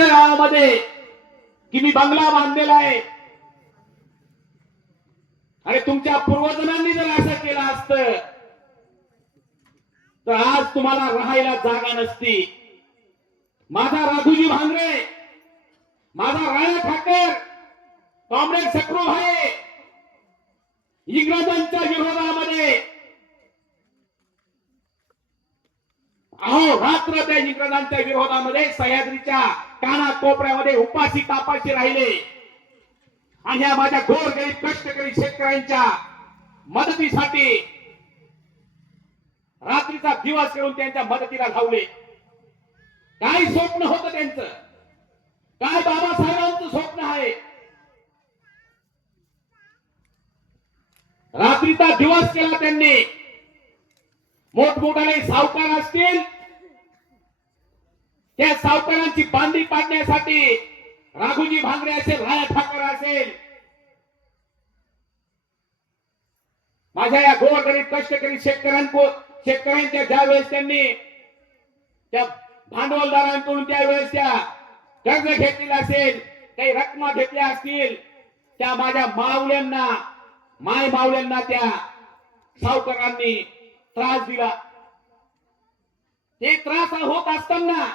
गावामध्ये की मी बंगला बांधलेला आहे, अरे तुमच्या पूर्वजांनी जर असं केलं असतं तर आज तुम्हाला राहायला जागा नसती. माझा राघुजी भांगरे, माझा राणा ठाकर, कॉम्रेड सक्रूभाई इंग्रजांच्या विरोधामध्ये रात्र त्या इंग्रजांच्या विरोधामध्ये सह्याद्रीच्या काना कोपऱ्यामध्ये उपाशी तापाशी राहिले आणि ह्या माझ्या गोरगरीब कष्टकरी शेतकऱ्यांच्या मदतीसाठी रात्रीचा दिवस करून त्यांच्या मदतीला धावले. काय स्वप्न होतं त्यांचं, काय बाबासाहेबांचं स्वप्न आहे. रात्रीचा दिवस केला त्यांनी. मोठमोठाले सावकार असतील, त्या सावकारांची बांधी पाडण्यासाठी राघुजी भांगरे असेल, राणा ठाकर असेल, माझ्या या गोरगरीब कष्टकरी शेतकऱ्यांच्या ज्यावेळेस त्यांनी त्या भांडवलदारांकडून त्यावेळेस त्या कर्ज घेतलेलं असेल, काही रकमा घेतल्या असतील, त्या माझ्या माय मावल्यांना त्या सावकारांनी त्रास दिला. ते त्रास होत असताना